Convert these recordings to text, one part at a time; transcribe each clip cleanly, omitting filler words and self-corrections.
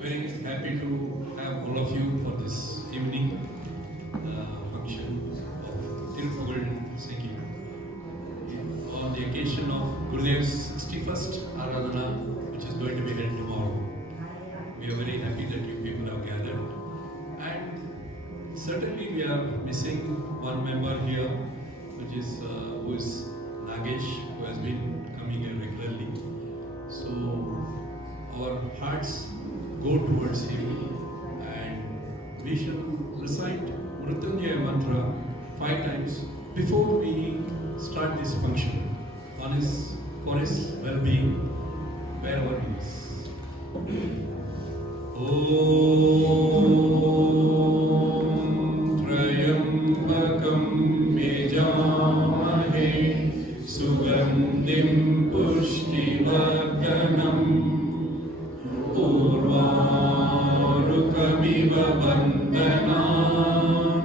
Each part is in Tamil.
very happy to have all of you for this evening function of Tirupugal singing on the occasion of Gurudev's 61st Aradhana, which is going to be held tomorrow. We are very happy that you people have gathered, and certainly we are missing one member here, which is who is Nagesh, who has been coming here regularly. So our hearts go towards him, and we shall recite Mrutyunjaya mantra 5 times before we start this function on his for his well-being wherever he is. Om Trayambakam Yajamahe Sugandhim Pushtivardhanam Urvarukamiva Bandhanam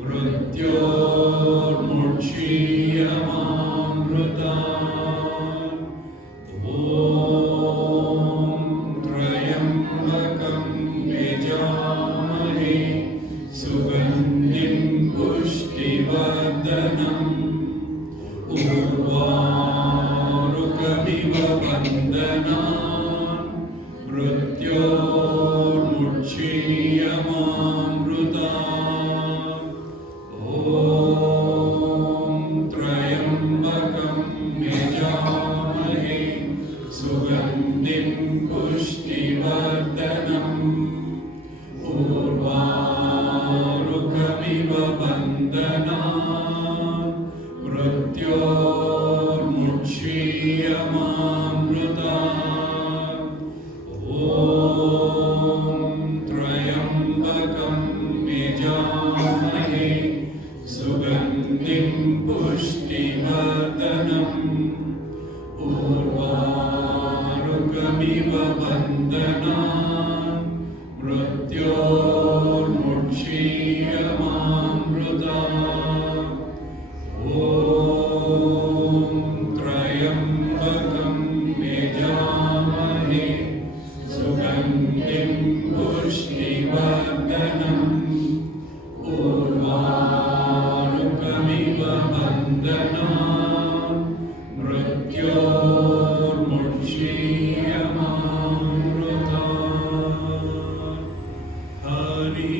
Mrityormukshyamamrutam. Om Trayambakam Yajamahe Sugandhim Pushtivardhanam Urvarukamiva Bandhanam Mrityormukshyamamrutam. Om Trayambakam Yajamahe Sugandhim Pushtivardhanam Urvarukamiva Bandhanam Mrityormukshyamamrutam. Om Trayambakam Yajamahe Sugandhim Pushtivardhanam Urvarukamiva Bandhanam Mrityormukshyamamrutam. Om Trayambakam Yajamahe Sugandhim Pushtivardhanam Urvarukamiva Bandhanam Mrityormukshyamamrutam. Hari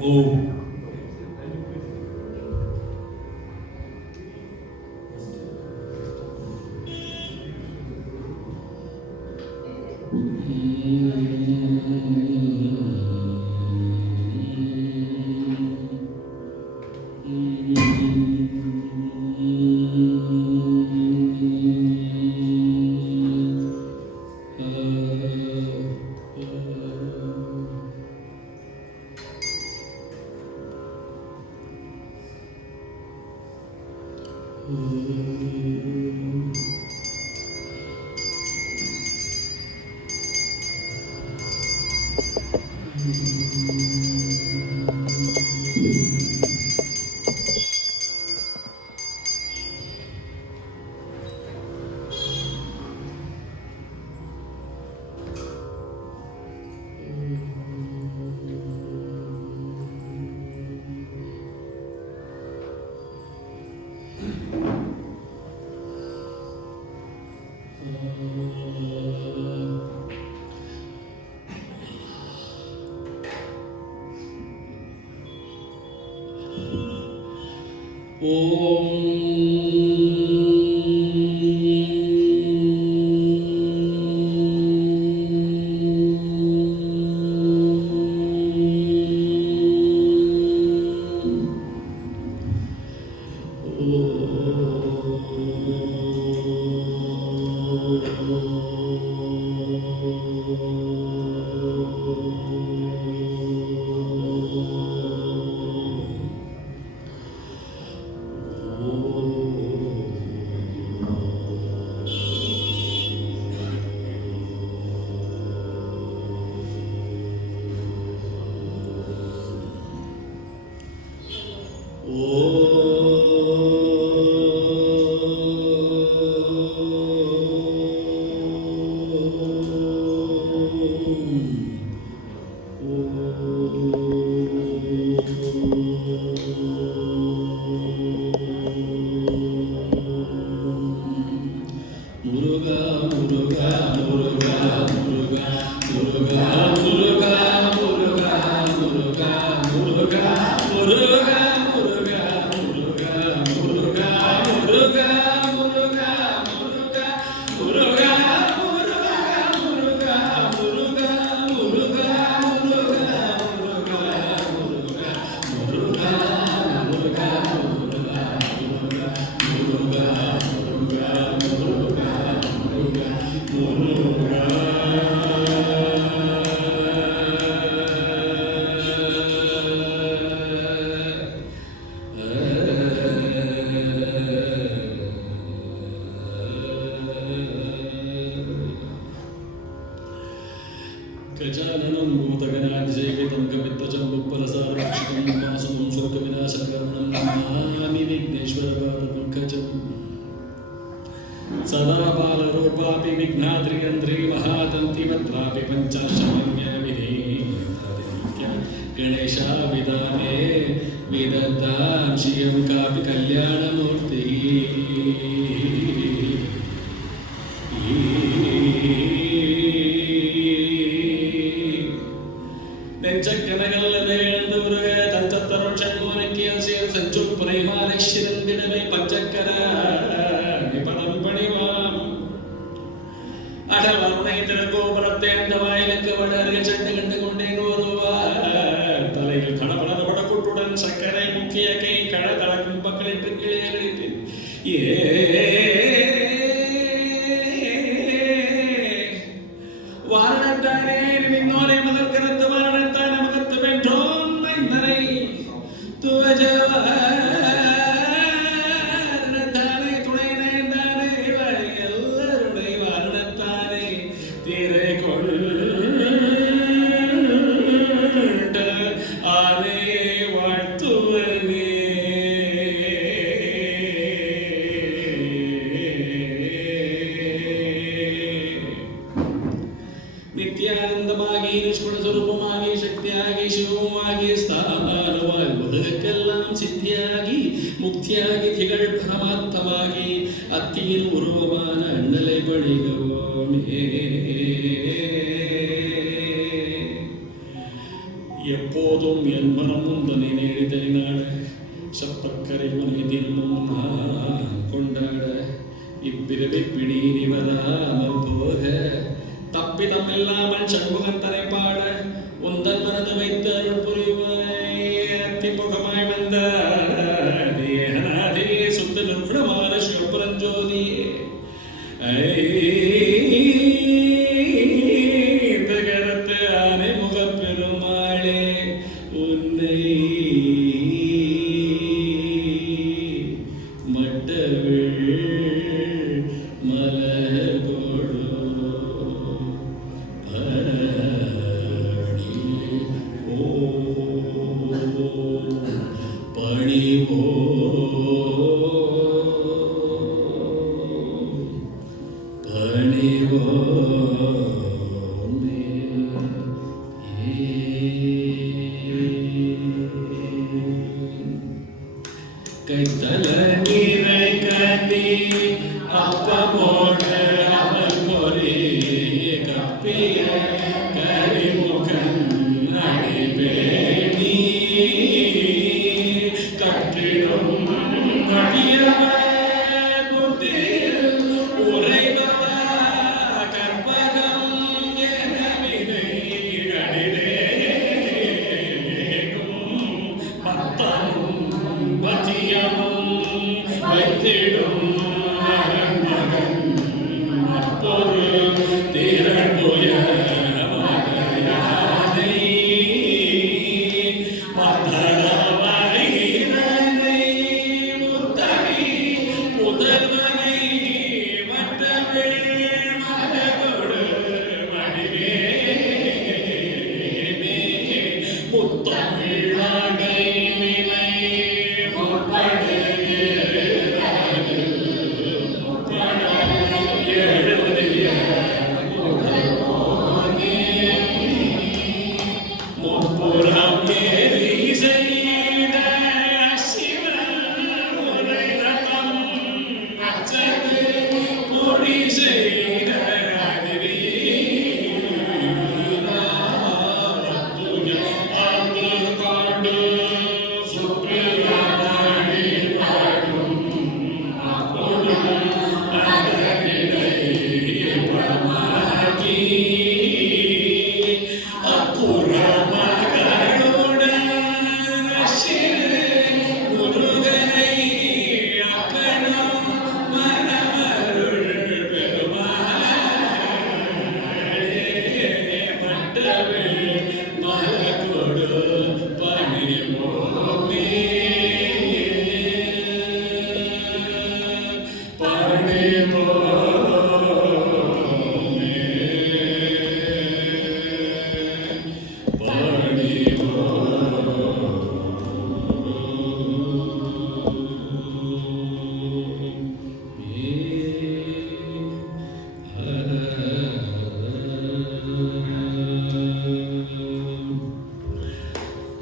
Om. गजाननं भूतगणाधिसेवितं कपित्तजम्बुप्पलसारभक्षितं मासुं शोकविनाशकरणं Namami विघ्नेश्वरपादपङ्कजम् सदा बालरूपापि विघ्नाद्रियन्द्रे महादन्तिभद्रापि पञ्चाशमन्यविने गणेशाभिधाने विदत्तां श्रियं कापि कल्याणमूर्तिः ನಿತ್ಯಾನಂದವಾಗಿ ನಿಷ್ಕುಣ ಸ್ವರೂಪವಾಗಿ ಶಕ್ತಿಯಾಗಿ ಶಿವವಾಗಿ ಸ್ಥಾನವಾಗಿ ಬದುಕಕ್ಕೆಲ್ಲ ಸಿದ್ಧಿಯಾಗಿ ಮುಕ್ತಿಯಾಗಿ திகழ் பரமாத்மாகி அத்தியில் உருவமான அண்ணலை பணிகவோமே எப்போதும் என் மனமும் தன்னை நேடிதை நாட சப்பக்கரை மனை தினமும் நான் கொண்டாட இப்பிறவி பிடி நிவராமல் போக தப்பிதம் இல்லாமல் சண்முகன் தனை பாட உந்தன் மனது வைத்து அருள் புரிவாய் அத்திமுகமாய் வந்த தேகநாதே சுத்த நிர்குணமான சிவபரஞ்சோதியே தகரத்து ஆனை முகப்பெருமாளே உன்னை கட்டிடம் அத்தனும் பத்தியமும் வைத்திடும் மகன் அப்பொரு திரண்டுய மகையானை மத்தளவயிரனை முத்தனை முதல்வனை மட்டவேள் மலகொடு மணிவேனே முத்தமிழாடை வினை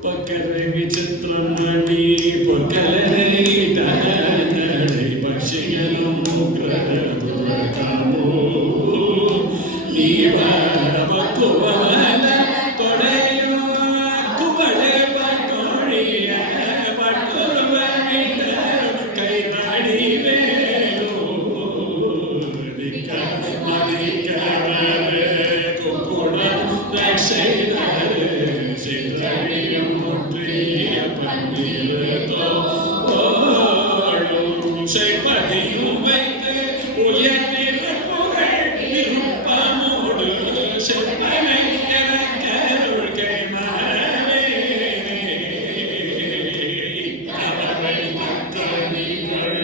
பக்கரை விசித்திரம் மணி பொற்கலனை தனடை பட்சிகளும் முற்றமோ நீ பக்குவமல கொடையோ குவளை பட்டொழிய பட்டுவமிட்ட கை நாடி வேலோ மதிக்கவர குக்குட ரட்சை செப்பதியும் வைத்து உயர்நிற புகழ் இருப்பமோடு செப்பனை எனக்கருள் கைமாறவே அவரை மக்களிகள்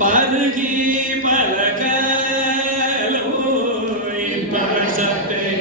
பருகி பலகலோ பரசத்தை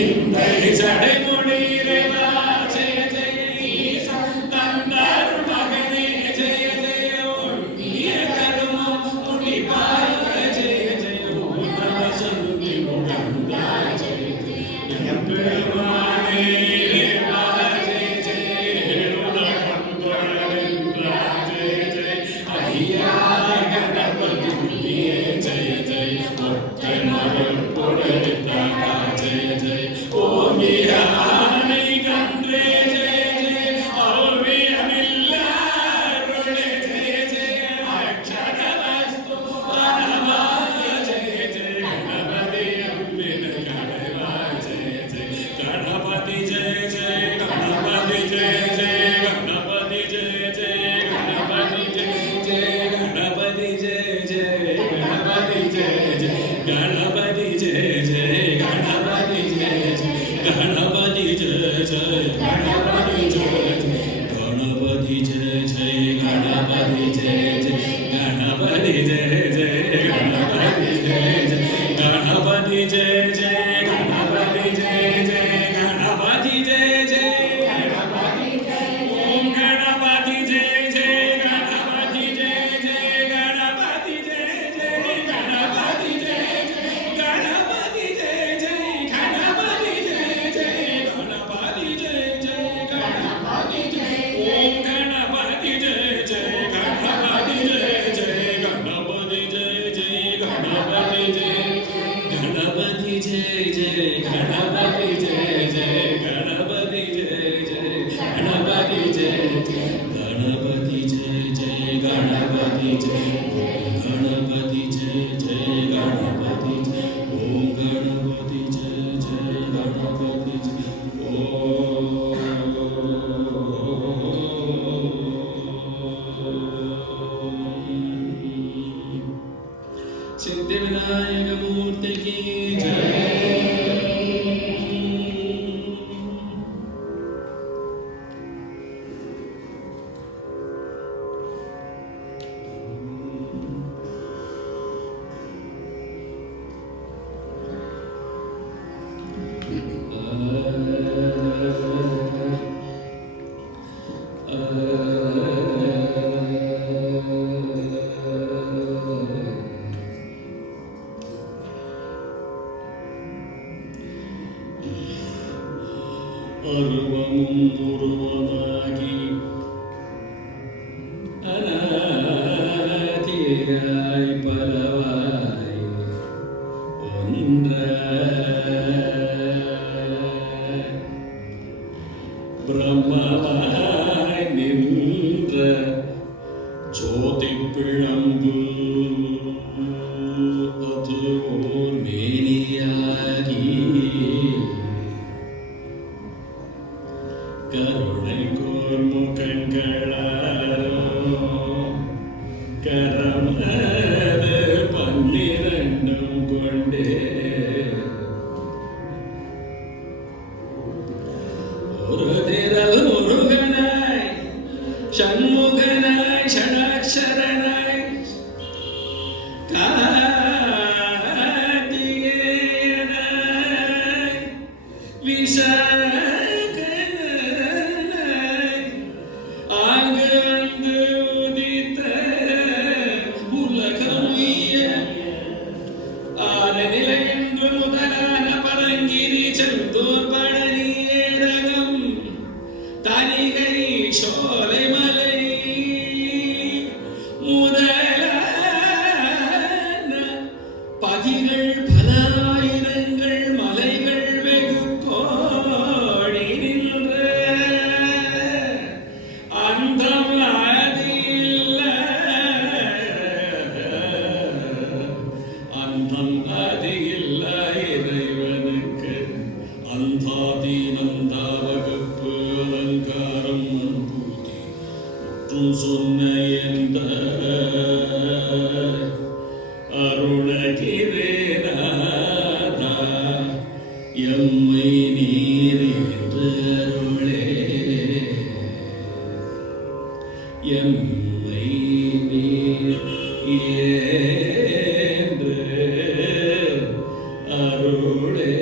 இந்த சடைமுடி இறைவா ஜெய ஜெய ஈசன் தந்தார் மகனே ஜெய ஜெய உன்னிய கருமம் துணிப்பாய் ஜெய ஜெய உன்னத சந்தி முகந்தா ஜெய ஜெய எம்பெருமானே இறைவா ஜெய ஜெய உலகம் தொழவென்றா ஜெய ஜெய ஐயா கணபதி ஜெய ஜெய ஒற்றனவர் பொருள்தாக்கா ஜெய ஜெய ஓமியானை கன்றே ஜெய ஜெய ஓவியமில்லாருளே ஜெய ஜெய அக்ஷரவஸ்து பரமாய ஜெய ஜெய கணபதி அம்பின கணவா ஜெய ஜெய கணபதி ஜெய ஜெய கணபதி ஜெய ஜெய கணபதி ஜெய ஜெய கணபதி ஜெய ஜெய கணபதி ஜெய ஜெய கணபதி ஜெய ஜெய கணபதி ஜெய ஜெய கணபதி ஜெய ஜெய கணபதி ஜெய ஜெய கணபதி ஜெய ஜெய கணபதி ஜெய ஜெய கணபதி ஜெய ஜெய கணபதி ஜெய ஜெய கணபதி ஜெய ஜெய கணபதி ஜெய ஜெய கணபதி ஜெய ஜெய ஓம் கணபதி ஜெய ஜெய கணபதி ஜெய ஜெய கணபதி ஜெய ஜெய கணபதி ஜெய ஜெய கணபதி ஜெய ஜெய கணபதி ஜெய ஜெய கணபதி ஜெய ஜெய கணபதி ஜெய ஓம் கணபதி ஜெய ஜெய கணபதி ஜெய ஜெய கணபதி ஜெய ஜெய கணபதி ஜெய கணபதி ஜெய ஜெய கணபதி ஜெய ஜெய கணபதி ஜெய ஜெய கணபதி ஜெய ஜெய கணபதி ஜெய ஜெய கணபதி ஜெய கணபதி ஜெய ஜெய கணபதி ஜெய ஓம் கணபதி ஜெய ஜெய கணபதி ஜெய ஓம் सिद्धिविनायक मूर्ति की जय அருவமும் உருவமாகி அநாதியாய் பலவாய் ஒன்றாய் பிரம்மமாய் நின்ற ஜோதி பிழம்பு அது ஓர் மேனியாகி கருணை கோர்முகங்களாரோ கரமது பன்னிரண்டும் கொண்டே ஒரு திரள் முருகனாய் சண்முகனாய் ஷடாக்ஷரனாய் கார்த்திகேயனாய் விசாகனாய் ஆங்கு வந்து உதித்த உலகமுய்ய ஆரநிலை என்று முதலான பரங்கிரி செந்தூர் பழனியேரகம் தனிகை சோலைமலை முதலான பதிகள் பல ஆயிரங்கள் மலைகள் வெகு கோடி நின்ற அந்தம் அதில்ல அந்தம் அதில்ல இறைவனுக்கு அந்தாதீனந்தா வகுப்பு அலங்காரம் அன்பூதி முற்றும் சொன்ன எந்த அருணகிரேநாதா எம்மை நீரின்று அருளே எம்மை நீர் ஏன்று அருளே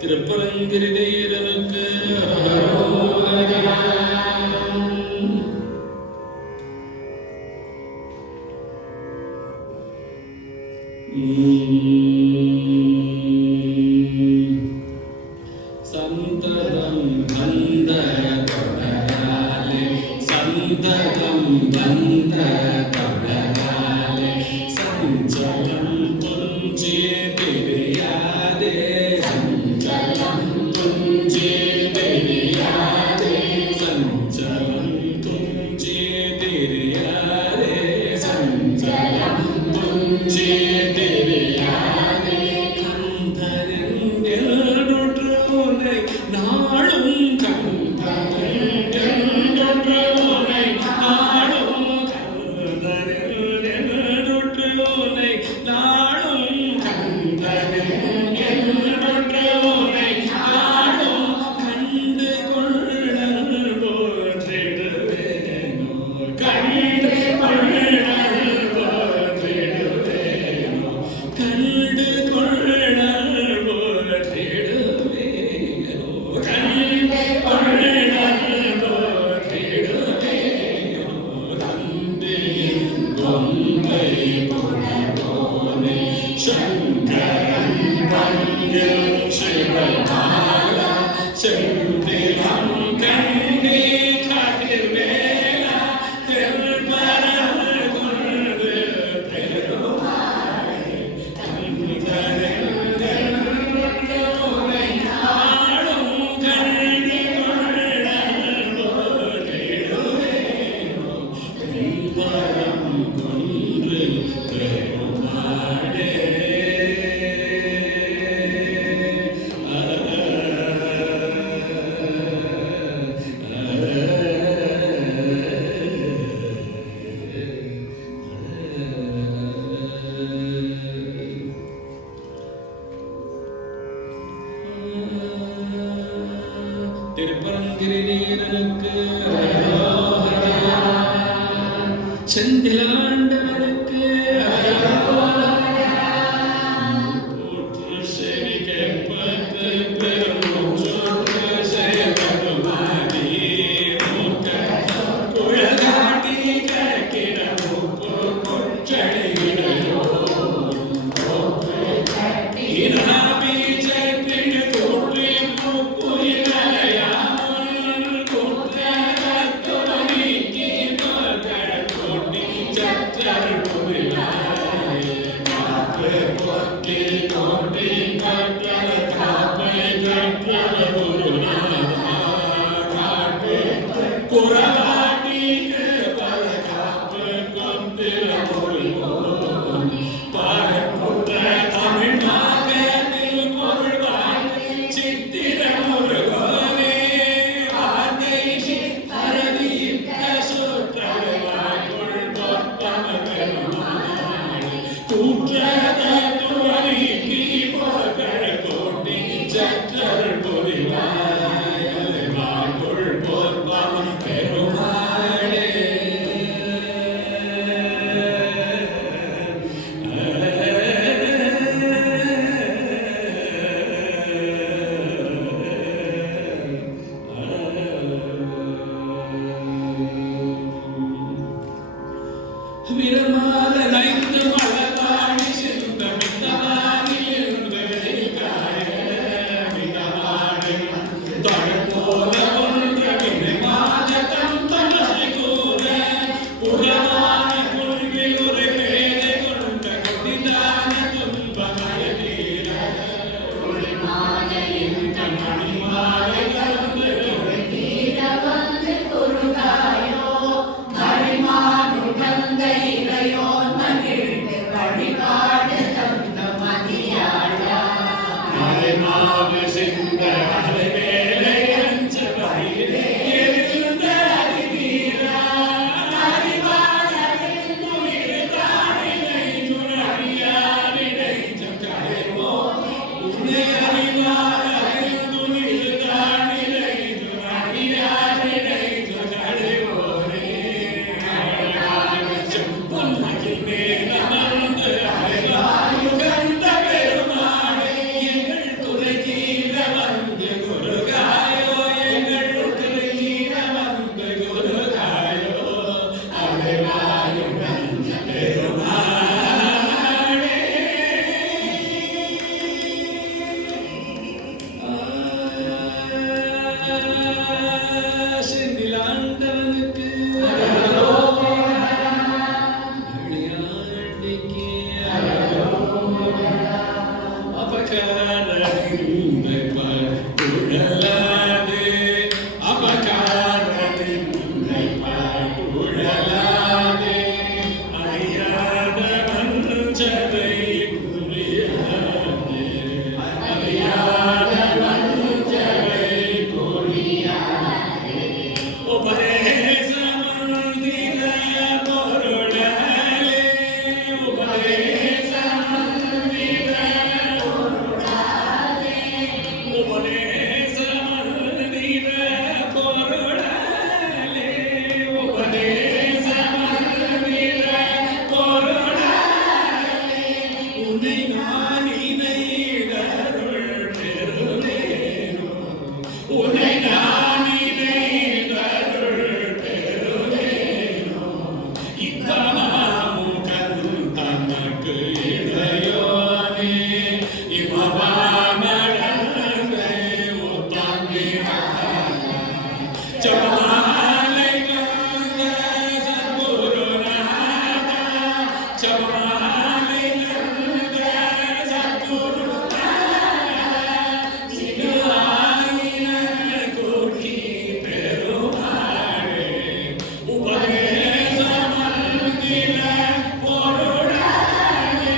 திருப்பரங்கிரிதேரனுக்கு சந்ததம் வந்த தொடராலே சந்ததம் வந்த தொடராலே சஞ்சலம் துஞ்சிய தெரியாதே சஞ்சலம் துஞ்சிய தெரியாதே சஞ்சலம் துஞ்சிய தெரியாதே சஞ்சலம் துஞ்சிய தெரியாதே கந்தனில் நாளும் கந்தனை நாளும் கந்தனை நாளும் கந்தனை நாளும் கண்டு கொள்ளல் போற்றிடுவேனோ கண்டு கொள்ளல் போற்றிடுவேனோ கண்டு கொள்ளல் போற்றிடுவேனோ கண்டு கொள்ளல் போற்றிடுவேனோ தந்தை தொந்தை புலனோனே சங்கரன் பங்கில் சிவமாலா செந்திலம் கண்ணி கதிர்வேலா திருப்பரல் கொண்டு பெருமாளே தந்தனில் நாளும் கண்டு கொள்ளல் போற்றிடுவேனோ திருப்பரம் கொன்று பெருமாளே திருப்பரங்கிரிநீரனுக்கு செந்திலாண்டவனுக்கு செவி கேட்பது பெருமூச்சோடு செயல்படுமாதி குழலாட்டி கிடக்கிற மூப்பு கொச்சடையிடையோ பெருமா ஆண்டவனுக்கு அடியாண்டிக்கு அபகாரமின்மை உழலாதே அபகாரமின்மை உழலாதே அறியாத வஞ்சனை புரியாதே அறியாத வஞ்சனை புரியாதே உபதேசமந்திர பொருளாலே உபதேசமந்திர பொருளாலே உபதேசமந்திர பொருளாலே உபதேசமந்திர பொருளாலே உன்னை நான் இணைதருள் பெறுவேனோ உன்னை நான் இணைதருள் பெறுவேனோ இத்தமாமும் கரும் தனக்கு இடையோனே இமவாமழந்தை ஒத்தாங்கினார் ஜபமாலை கந்த சத்குருநாதா ஜபமாலை கந்த சத்குருநாதா சிவாயின கோட்டி பெருமாளே உபதேசமந்திர பொருளாலே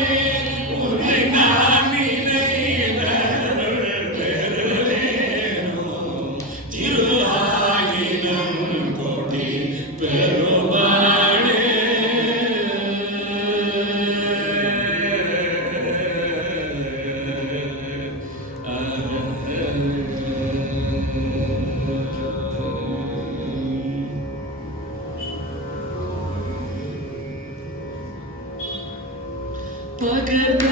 உன்னை நான் நினைதருள் பெறுவேனோ திருவாயினம் கோட்டி பெருமாளே பகர்ந்த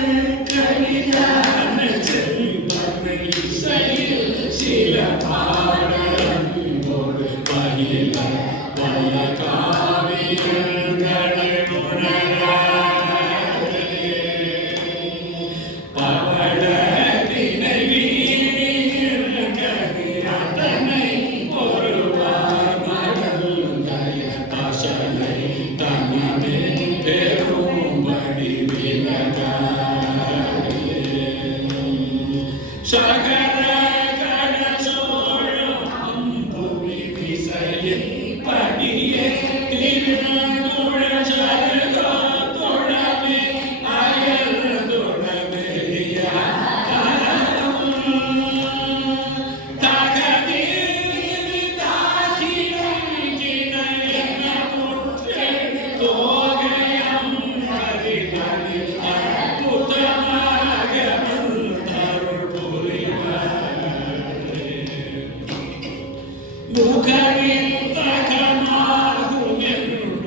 கலிதான செல்வனை செயல் சில பாடலோடு பயில பல காவியங்களை உணராதே பவள நினைவீர் கதிரதனை ஒருவார் மடந்தய அசலை தனிமே பெரும்படி விலகாதே சகர கடசோழம் அம்புலி திசையில் படியே திருநுழ சருகோ தொழவே அயல் தொழவெளியா தகதீரி தாகினம் கிணையன புற்றே தோகையம் ஹரிதனி அற்புதமாக வந்தருள் புரிவாரே முகரின் தகமாகும் என்றும்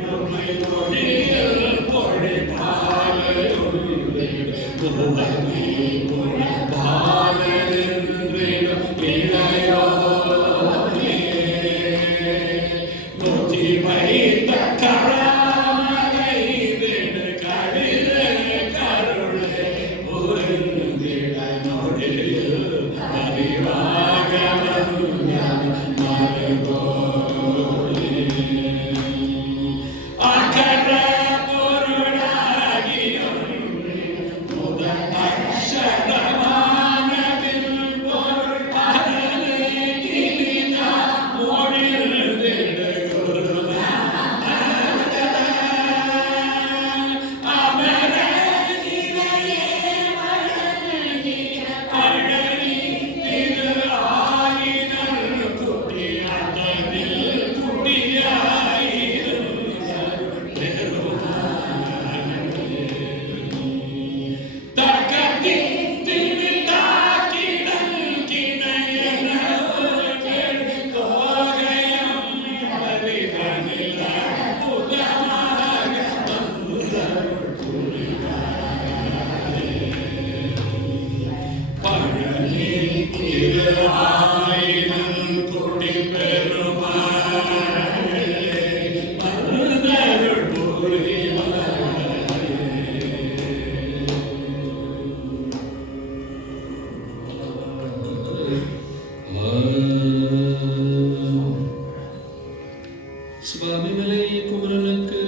சுவாமிமலை குமரனுக்கு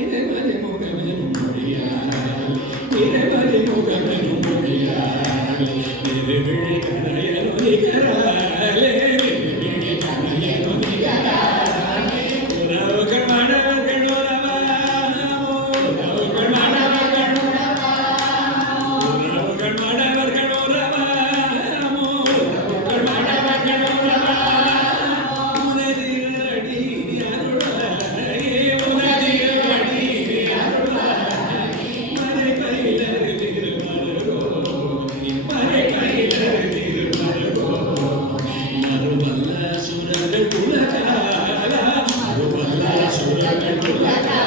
இறைவனை முகமெனும் மொழியால் இறைவனை முகமெனும் மொழியால் நிறுவிழி கணையொலிகராலே நிறுவிழி கணையொலிகராலே உறவுகள் மணவர்கள் உறவாமோ உறவுகள் மணவர்கள் உறவுகள் மணவர்கள் உறவாமோ உறவுகள் மணவர்கள் உறவாமோ உனது அடி அருளாயே உனது அடி அருளாயே மறை கையிலரு திருமருகோ மறை கையிலரு திருமருகோ மறுவல்ல சுரர்கள் உலகாலா மறுவல்ல சுரர்கள் உலகாலா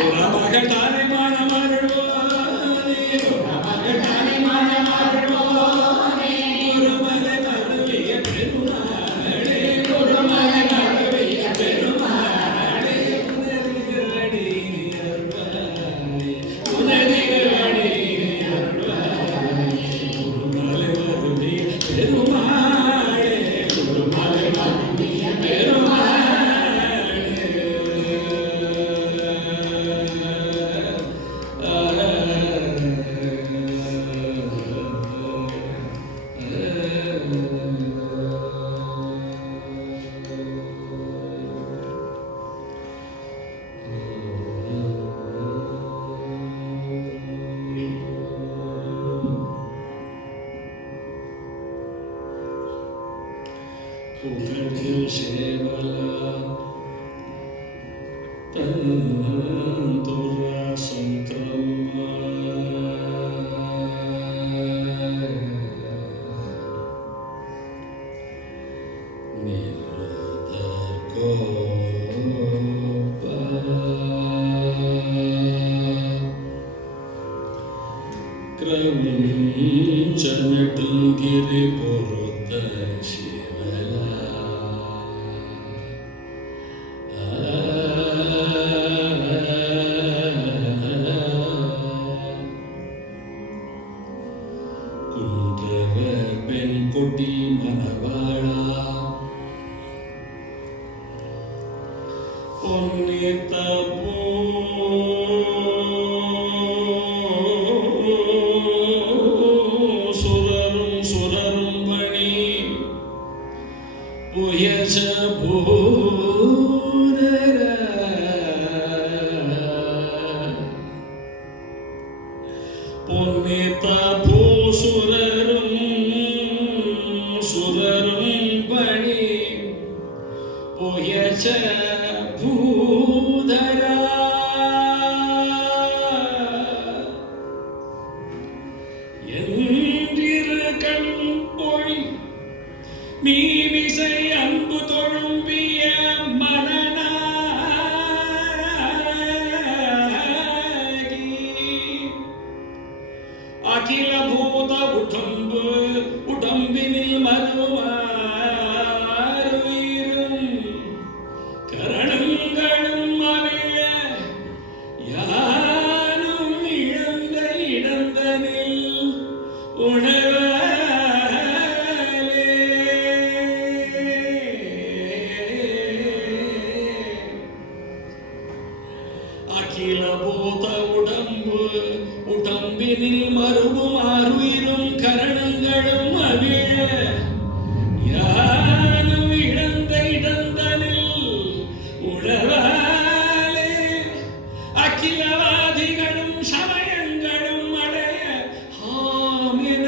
உறமகள் தானே மானமருள்வோனே உறமகள் தானே மானமருள்வோனே ஒருமலை மருவிய பெருமாளே ஒருமலை மருவிய பெருமாளே உனதிகளடி அருள்வாயே உனதிகளடி அருள்வாயே ஒருமலை மருவிய பெருமாளே ஒருமலை மருவிய புகழ்கில் சேவலா தந்துர சந்திரமா நிருத கோபா கிரமிஞ்சனட்டுங்கிரி பொருத்த ಶಿವಲಾ குன்றவர் பெண் கொடி மணவாளா பொன்னித்த சுரரும் சுரரும் பணி புயச பூரர பொன்னித்த பூசுரரும் சுரரும் பணி புயச பூதரா என்றிரு கண் பொய் மீமிசை அன்பு தொழும்பிய மனநாகி அகில பூத உடம்பு உடம்பினில் மறுவாருயிரும் கரணங்களும் அவிழ யானும் இழந்த இடந்தனில் உணவாலே அகில பூத உடம்பு உடம்பினில் மறுவும் ஆறுயிரும் கரணங்களும் அவிழ யானும் இழந்த இடந்தனில் உணவாலே அகிலவாதிகளும் சமயங்களும் அடைய ஆம் என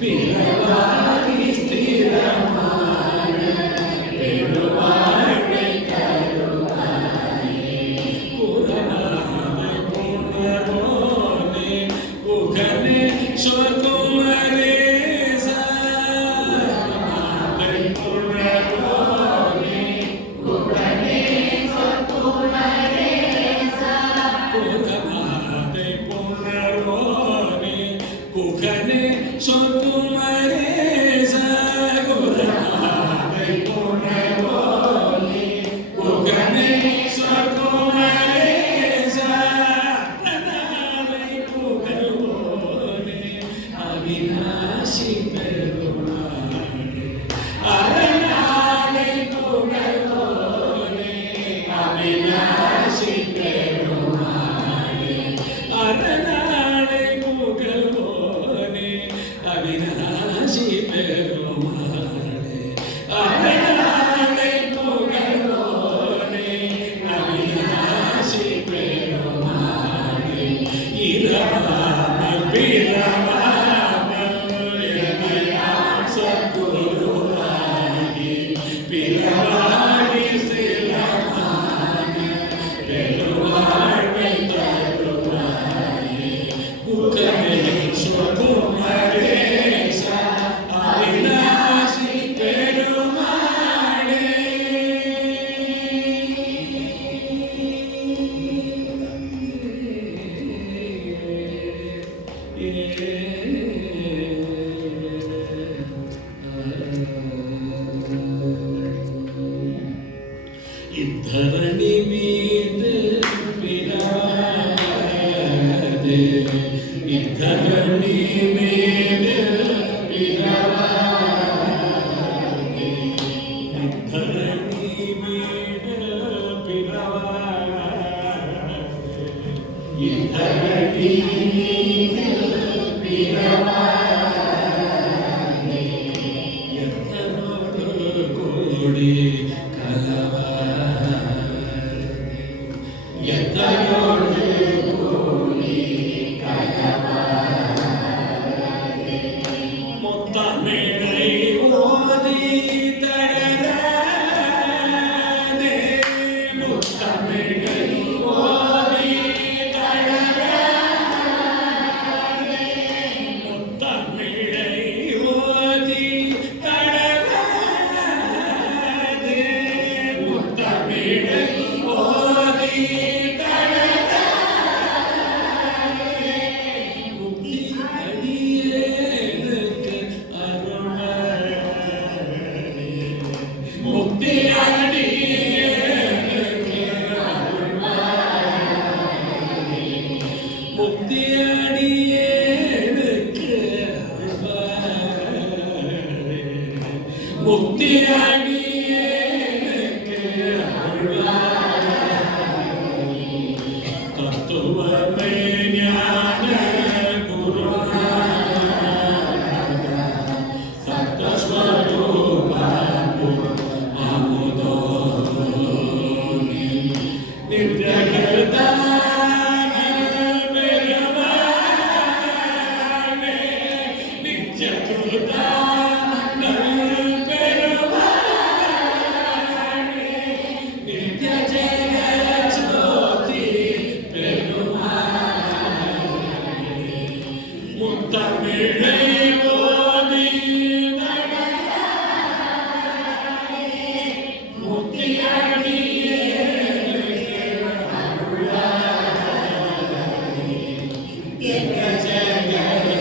பிறவாகி ஸ்திரமான தரணி மீது பிறவாதே இத்தரணி மீது பிறவாதே இத்தரணி மீது பிறவாதே இத்தரணி மீது பிறவாதே எத்தனோடு கூடி எத்தனோடு கூடி கலவாதே முத்தமிழை ஓதி தளராதே முத்தமிழை ஓதி தளராதே முத்தமிழை ஓதி தளராதே முத்தமிழை ஓதி முக்தி அடியேனுக்கு அருள்வாய் தத்துவமே ஞான குருநாதா சத்தஸ்வரூபா அமுதோனி நித்யகர்த்தா முத்தமிழை ஓதி முக்தி அடியேனுக்கு அருள்வாய் ஜெகஜோதி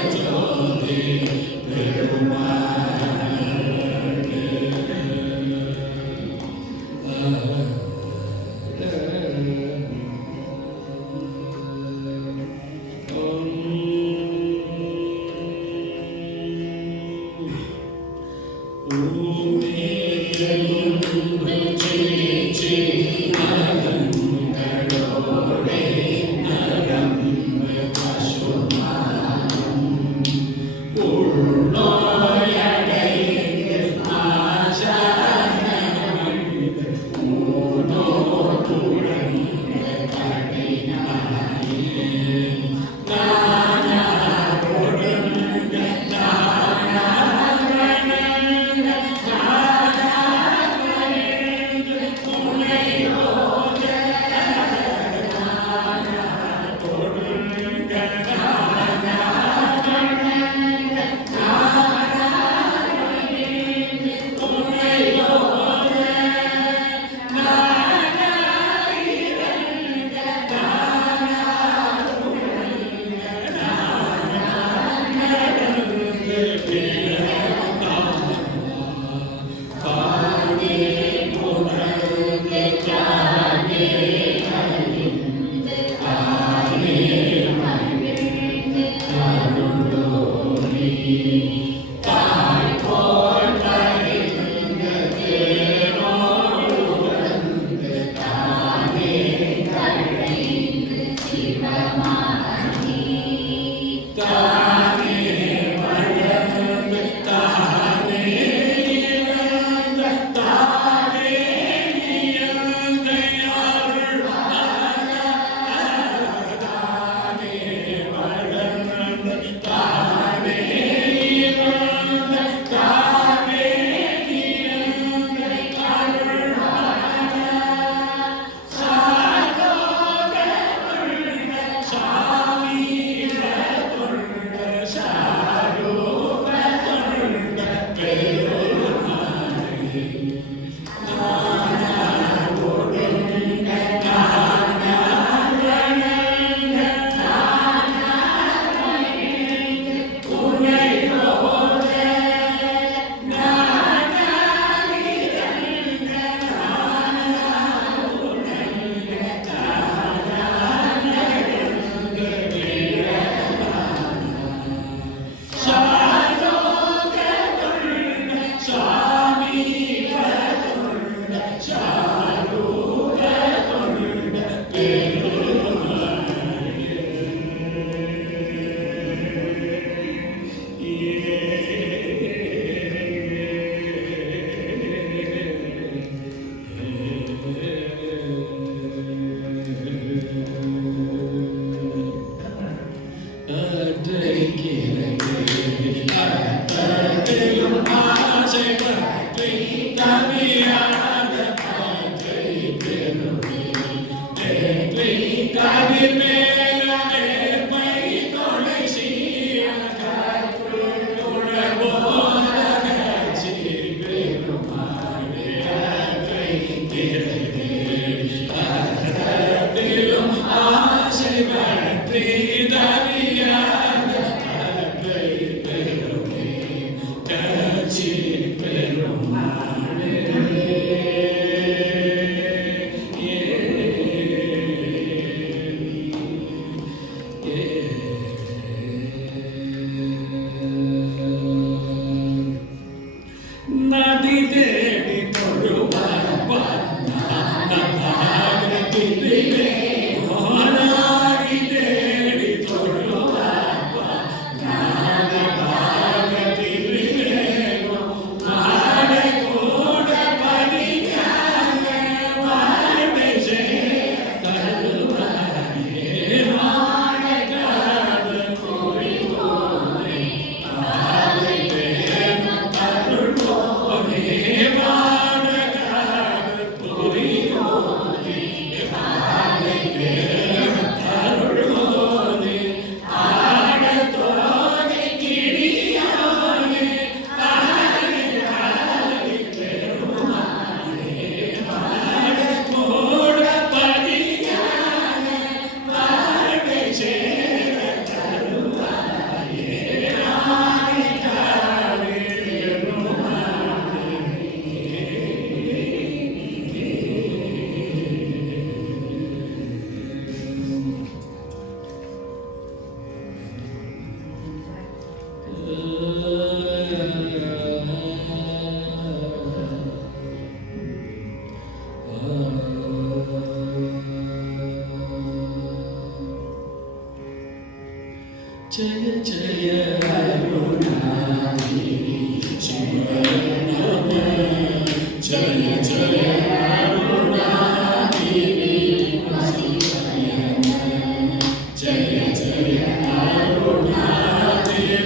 கவியாத காற்றை பெறுமே தேற்றி கதிர் மேலே பை கொடை சீர காற்று உணர்வோத சீர் பெருமாளே அற்றை திறவே அறத்திலும் ஆசை பற்றி தவியாத காற்றை பெறுமே காட்சி பெருமாளே நதி தேடி தொழுவார் நாகத்திலே நாடி தேடி தொழுவார் நாகத்திலே நாடை கூட பதிக்காக வாழ்வை தருவாரே நாடகாத குறிவோனே ஆலை வேணும் தருவோனே வாடகாத குறிவோனே ஆலை வேணும் தருவோனே ஆடத்தோனை கிரியோனே ஆலை ஆலை பெருமானே ஆடை கூட பதிக்காக வாழ்வை சேர தருவாயே ஆலை ஆலை ஜய ஜய அருணாகிரி சிவநாம ஜய ஜய அருணாகிரி ஜய ஜய அருணாகிரி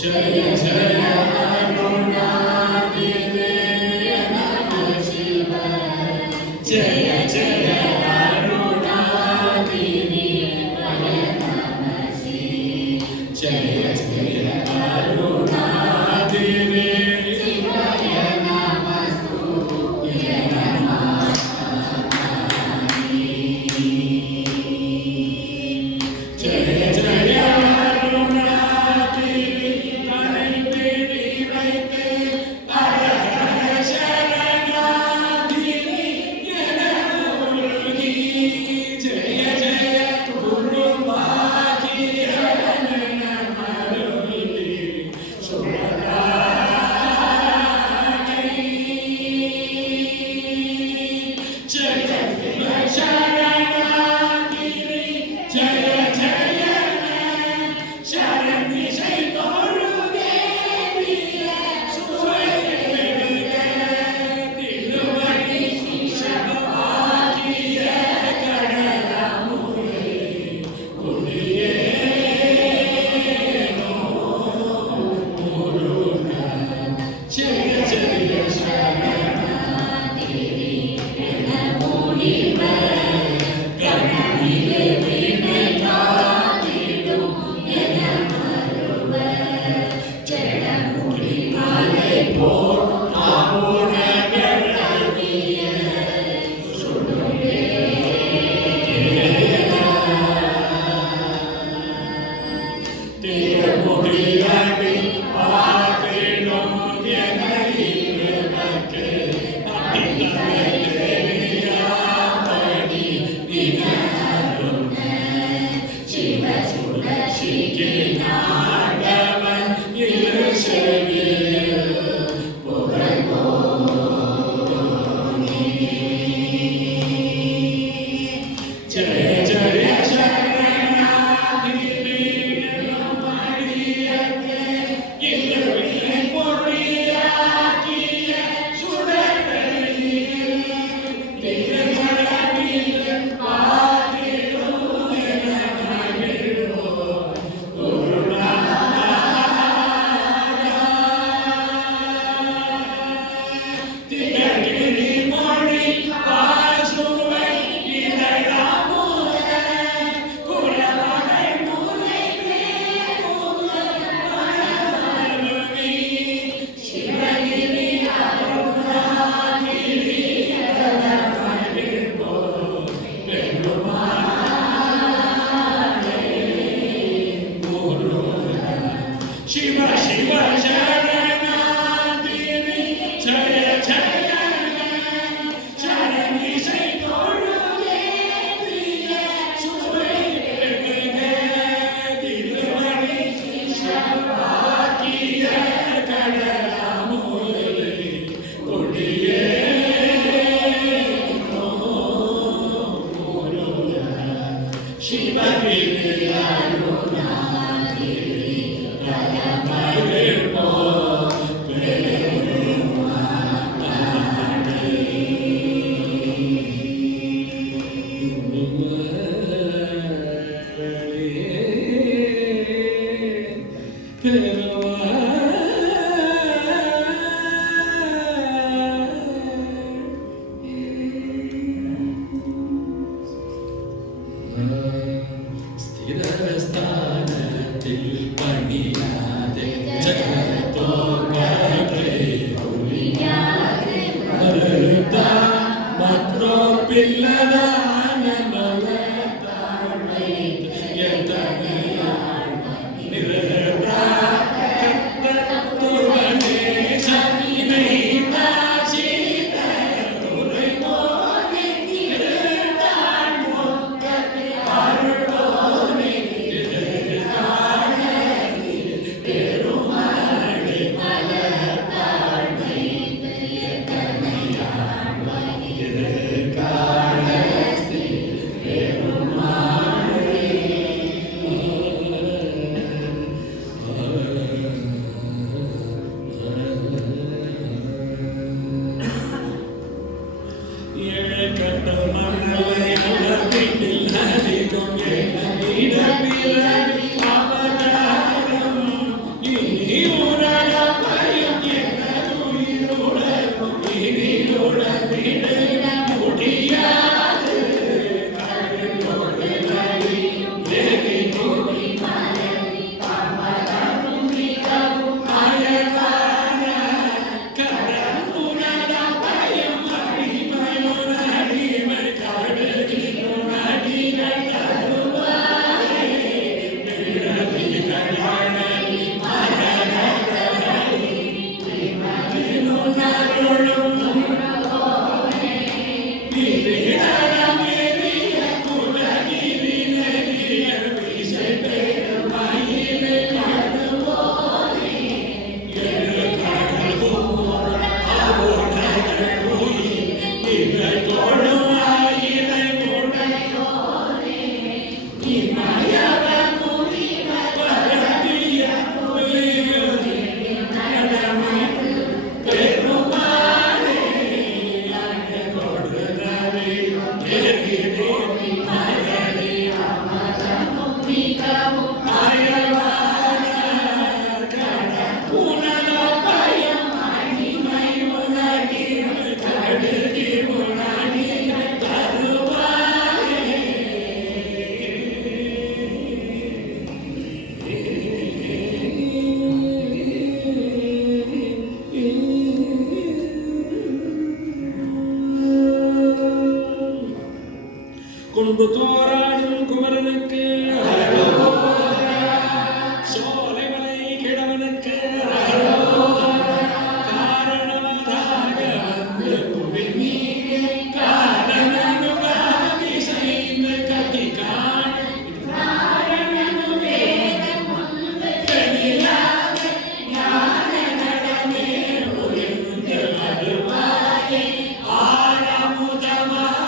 ஜய ஜய அருணாகிரி ஜய ஜய அருணாகிரி ஜய ஜய அருணாகிரி ஜய ஜய அருணாகிரி தனை தேடி வைத்து சிவகிரி அருணாகிரி கரமகிழ் സ്ഥിരസ്ഥാനത്തിൽ പണിയാതെ മത്രോ പിള്ളതാന கொண்டு தோராடும் குமரனுக்கு சோலைமலை கிழவனுக்கு காரணமாக வந்து காரணனுமாகி செய்து கதி ஆரமுதமான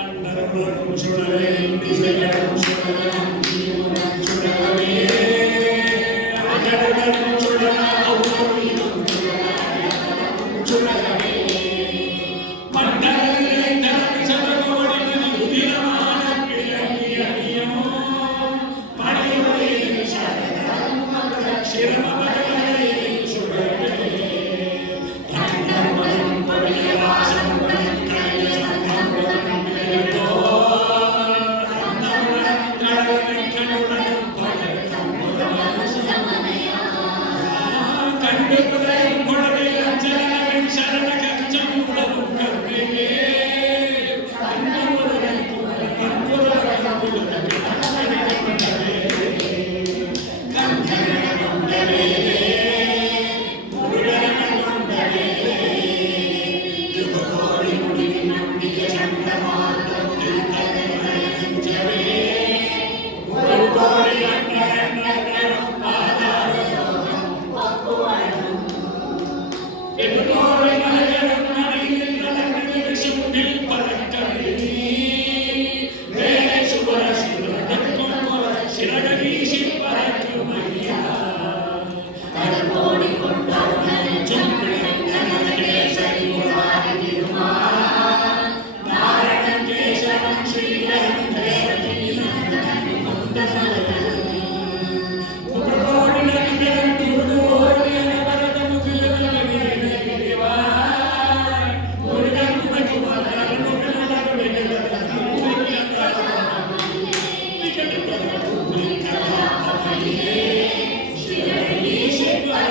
அண்டரும் சுடரே திசைகளும் சுடரே சுடரே அண்டரும் சுடரே அவுரியும் சுடரே மண்டலே தனக்கு சதகோடி உதிரமான பிரியமோ மணிவரே சரணம் சிரமவரே சுடரே அண்டரும் பொறிய வாசம் Shri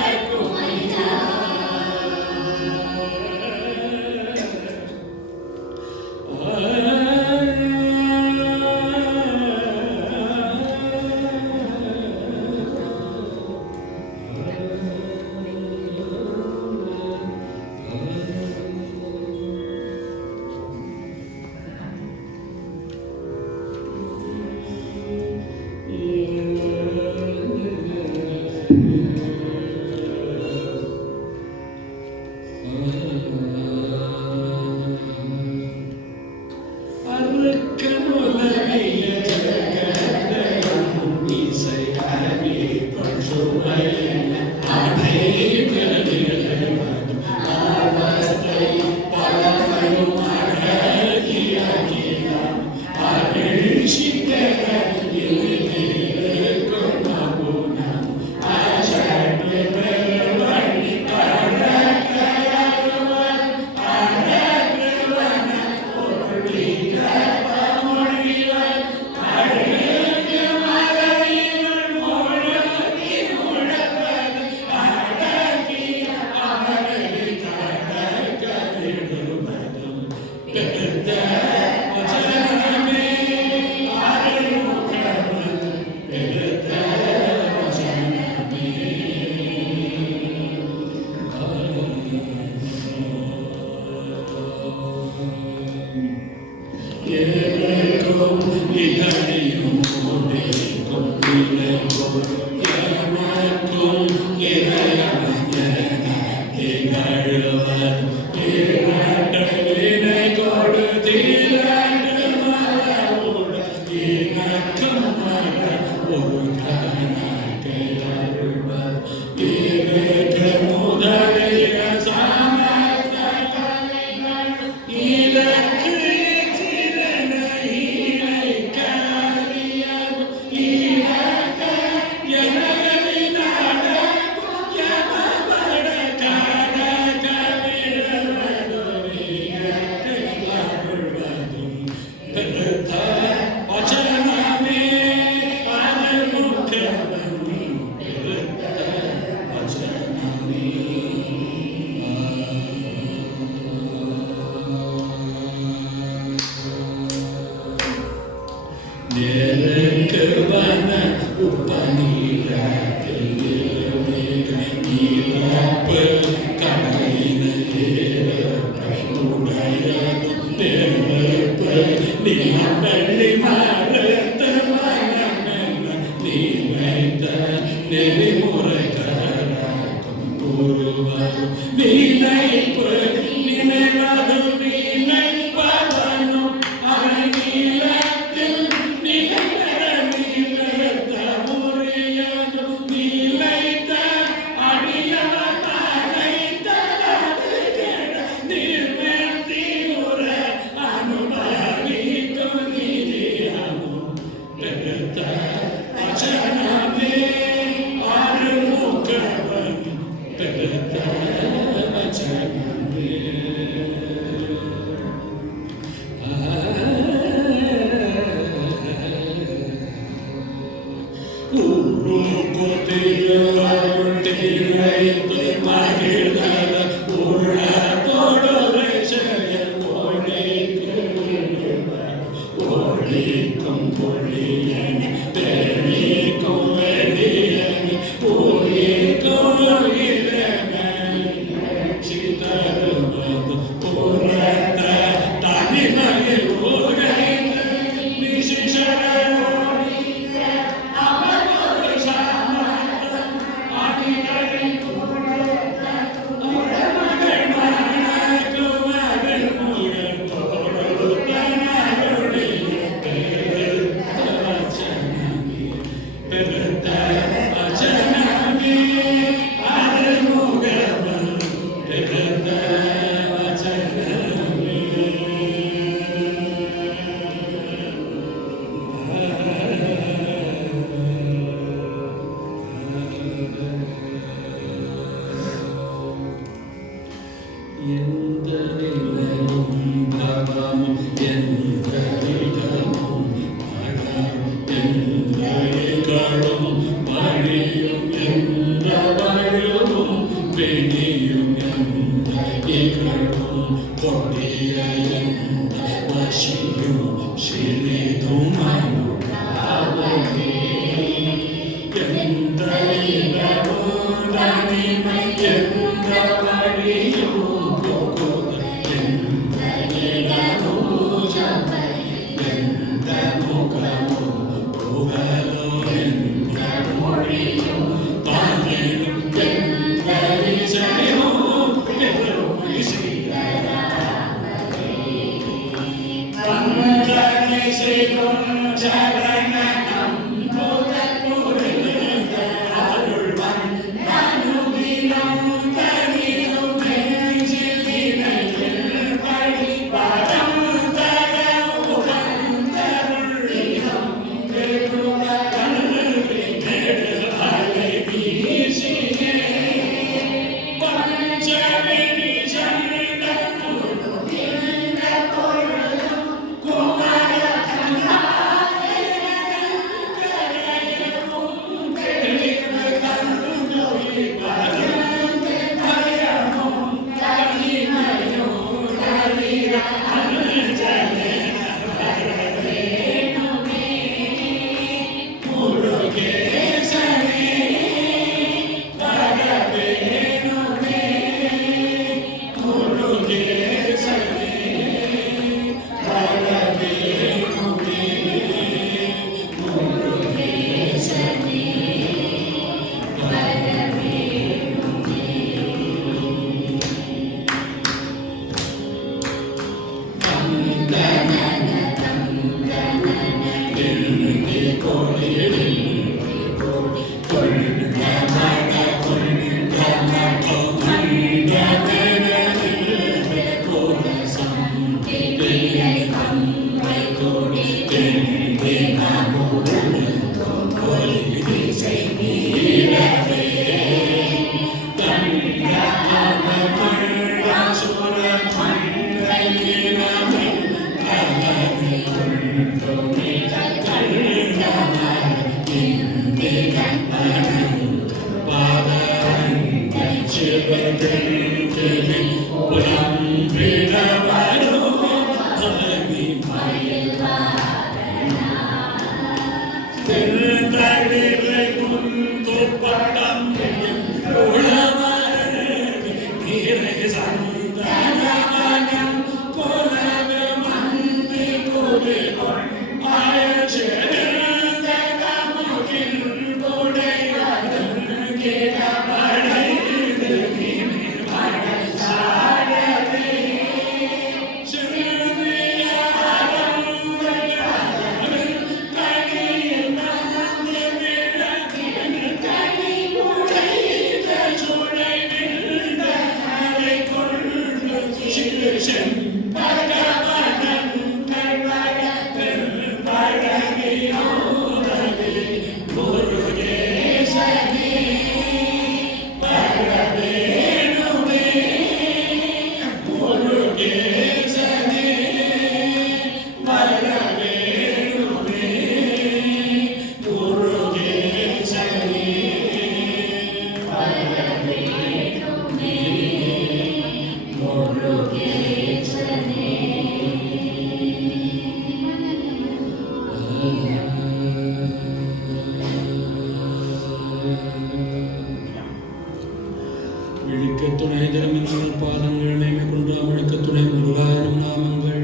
விழிக்க துணை திறமின் பாதங்கள் மேமை கொண்டு அமிழ்க்க துணை முருகாயிரம் நாமங்கள்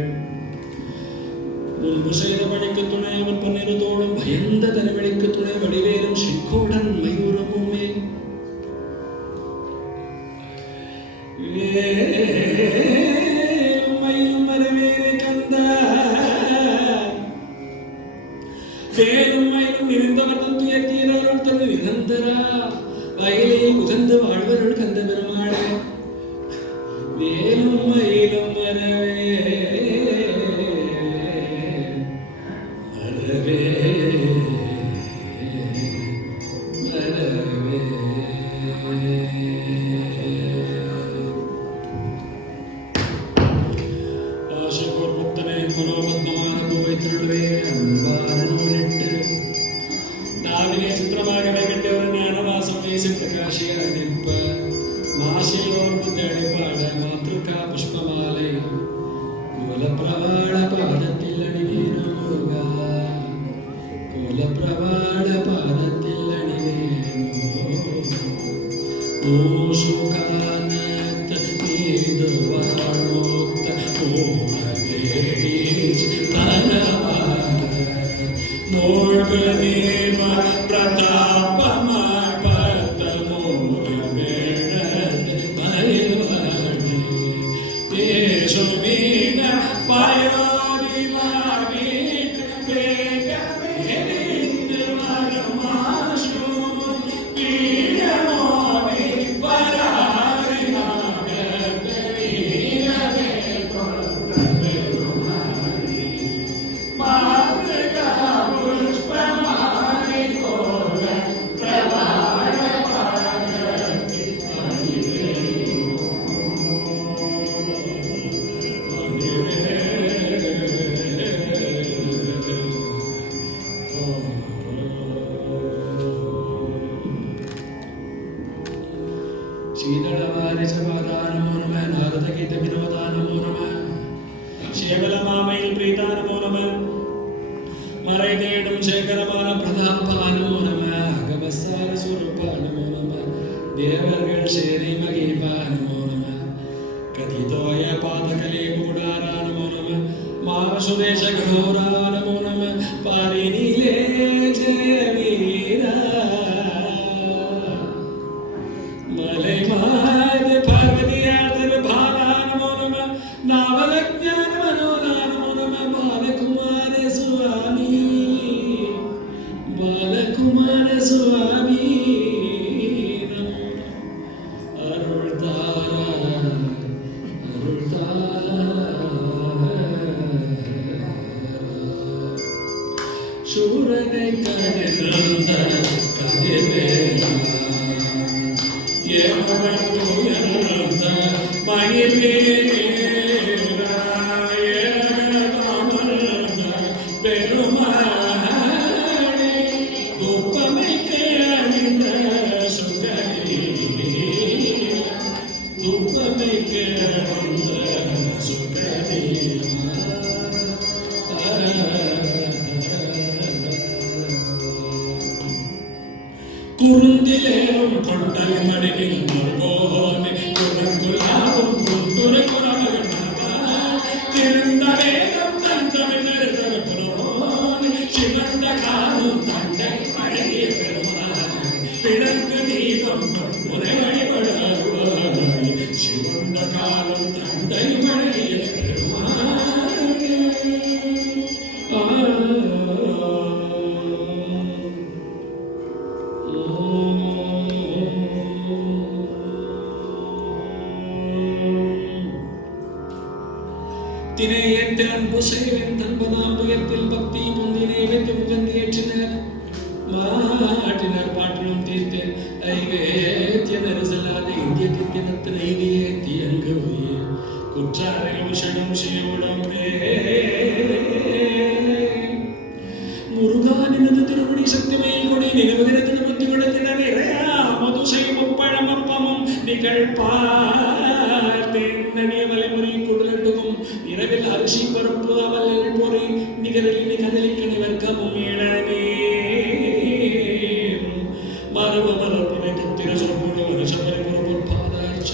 முன்பு செய்த பணிக்கு துணை அவன் பன்னிருதோடும் பயந்த தலைவழிக்கு துணை வடிவேலும் சிக்கோடன் மயூரமுமே மயிலும் மரவேறு கந்த வேலும் மயிலும் இருந்தவர்கள் துயர்த்தீரருள் தன் நிரந்தரா வயலே உகந்து வாழ்வருள் கந்த பெருமாளே வேலும் மயிலும் மரவே மரவே மரவே ஆசைப்போர் புத்தனை குலோபத்மான கோவை திருடுவே அன்பாரனோனிட்டு நாவிலே சித்திரமாகவே கண்டவர் ஞானவாசம் நேசித்த காசியாக நிற்ப மாசையோர் புத்தடி பாட மாத்ருகா புஷ்பமாலை கோலப்பிரவாள பாதத்தில் அணிவேனோ முருகா கோலப்பிரவாள பாதத்தில் அணிவேனோ ஓசுகானத் நீதுவானோத்த ஓரவேச் தனவார நோழ்கமேவ பிரதாபமாய் பார்த்த மோகவேடத் பயவானே தேசுமீன பயோதிவாகீத் வேகமேவிந்து வரமாசு பீடமோதி பராரியாக வீரவே கொண்டபெருமானே மாத்ருகா புஷ்பமாலை கோல பிரவாள பாதத்தில் शीतलवारि समाधानमो नमः नारदगीतविनोदानमो नमः शेवलमामயில் प्रीतानमो नमः मरैदेडुं शेखरமான பிரதாபானமோ நமः அகவசார ஸ்வரூபானமோ நமः தேவர்கள் சேரி மகிபானமோ நமः கதிதோய பாதகலே மூடாரானமோ நமः மாவசுதேச கணோரானமோ நமः பாரினிலே ஜெயவீரா மலை மாத பார்வதியாதன பாலானமோ நம நாவலஜ்ஞான மனோரானமோ நம பாலகுமார சுவாமி பாலகுமார சுவாமி நமோ அருள் தாரா அருள் தாரா சூரனை கடந்த கதிர்வேலா குருந்திலேரும் கொண்டல் மடிவில் மறுபோனே குரங்குலாவும் குந்துரை குரமகனவா திருந்த வேதம் தன் தமிழர் குலோனே சிவந்த காலும் தண்டை அழகிய பெருமான் பிழங்கு தீபம் முறை வழிபடுவாய் சிவந்த காலம் தண்டை அழகிய பெருமான் தினையேற்றன் புசைவன் தன்பதாம் புயத்தில் பக்தி பொந்தினை வைத்து முகந்தேற்றினர் மாட்டினர் பாட்டிலும் தீர்த்தேன் ஐவேத்திய நெரிசலாத இந்திய தித்தினத்தின் ஐவேத்தி அங்கு குற்றாரில் விஷடம் சிவடம்பே முருகானினது திருமணி சக்திமை கொடி நினைவுகிறத்தின் புத்தி கொடுத்திட நிறையா மதுசை முப்பழம் அப்பமும் நிகழ்பார்த்தேன் வலைமுறை கொடுலட்டுக்கும் இரவில் அரிசி பருப்பு அவல் பொறி நிகரில் நிகதலிக்கணி வர்க்கமும் இளமே மரபு மலர்புனை புத்திர சொற்போடு வருஷப்பரை பொறுப்பு பாதார்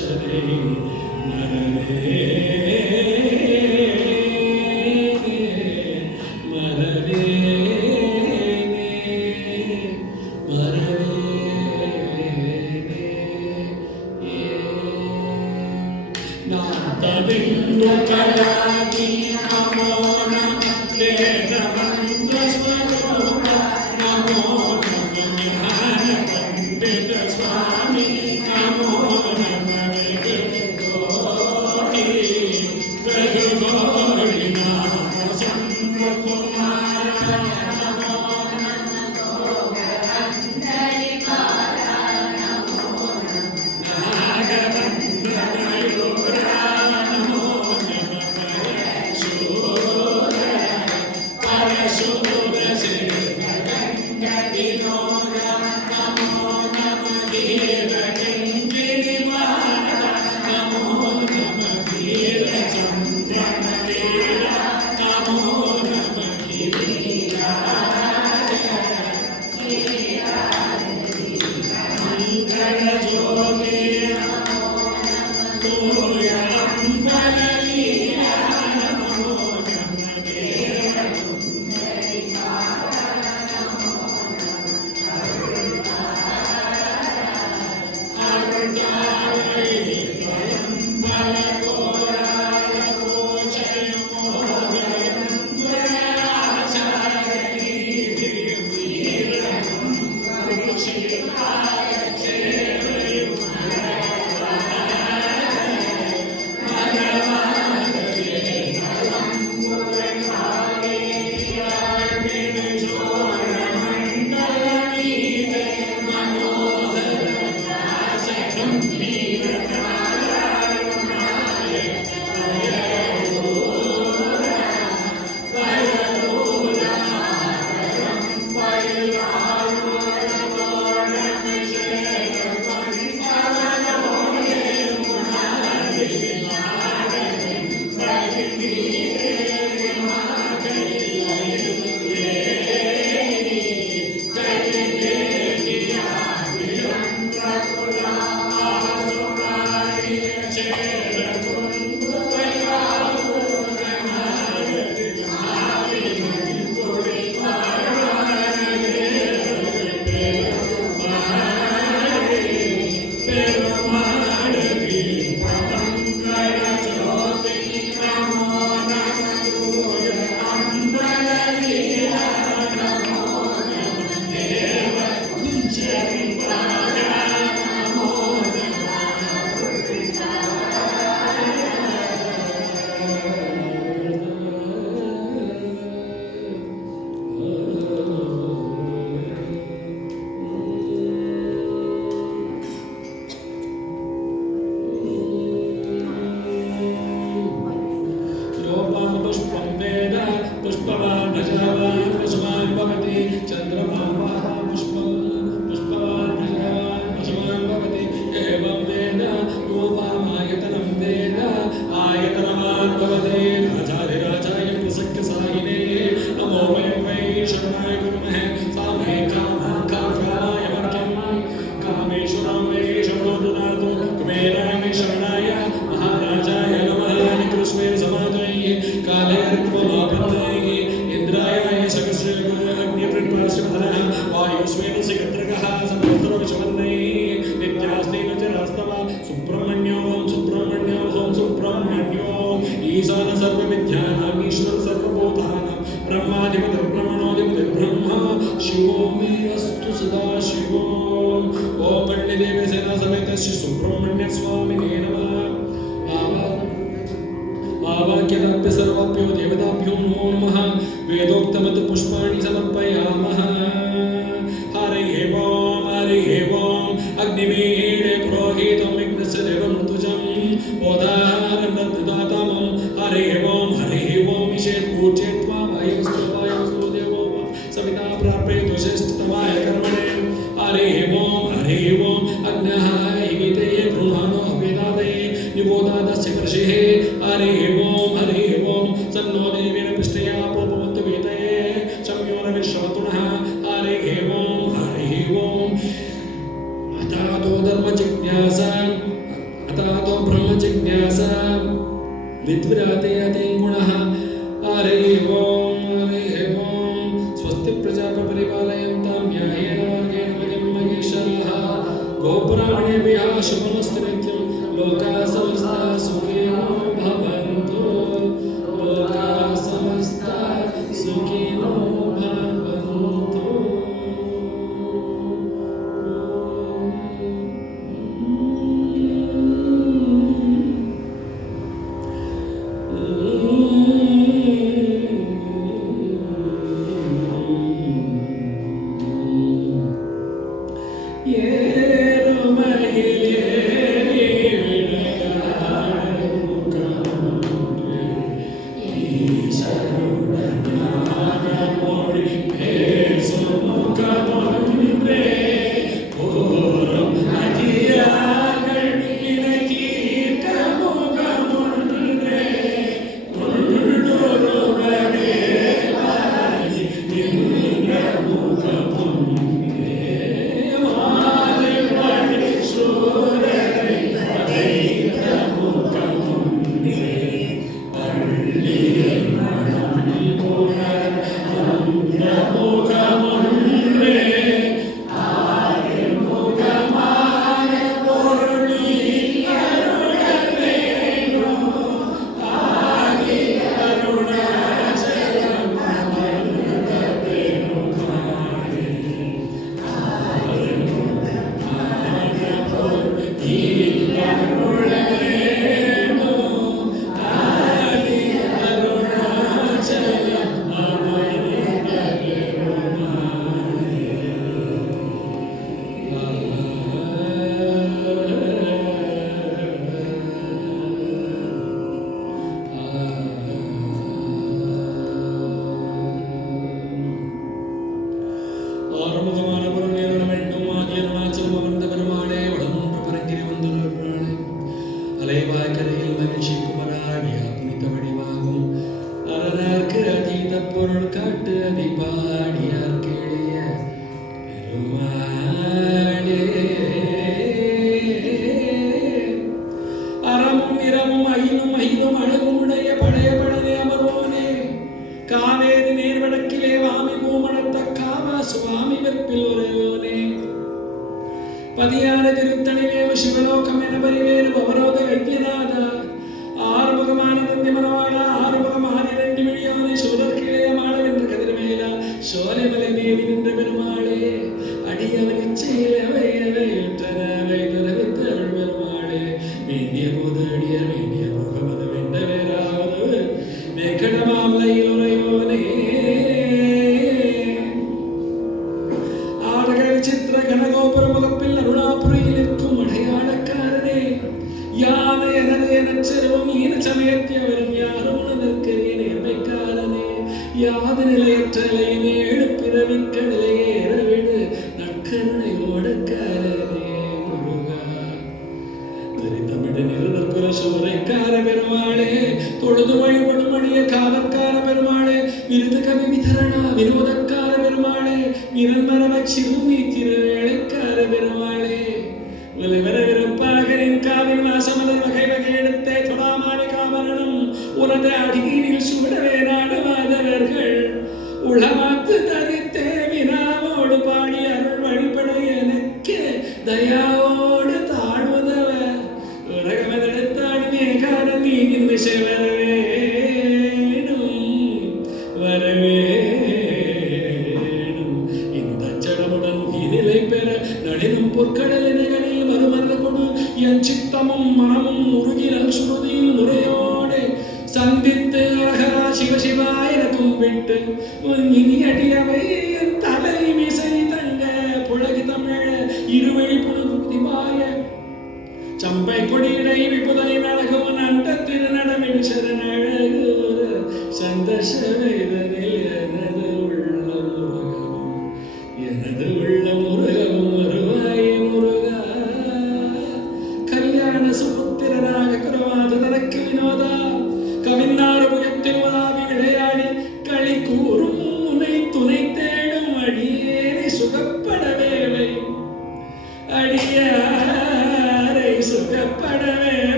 विद्विराते अते गुणः हरिः ओम् स्वस्ति प्रजापरिपालयन्तां न्यायेन मार्गेण मयं महेश्वरः गोब्राह्मणेभ्यः शुभमस्तु नित्यं लोकाः समस्ताः सुखिनो भवन्तु लोकाः समस्ताः सुखिनो भवन्तु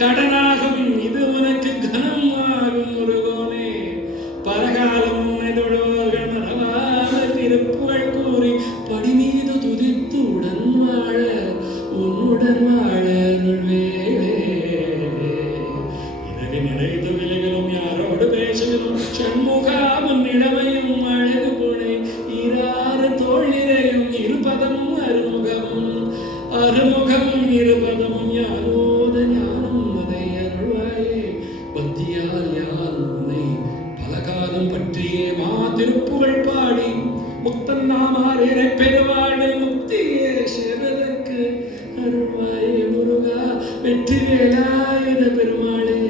கடனாகும் இது வெற்றிவேலாயுத பெருமாளே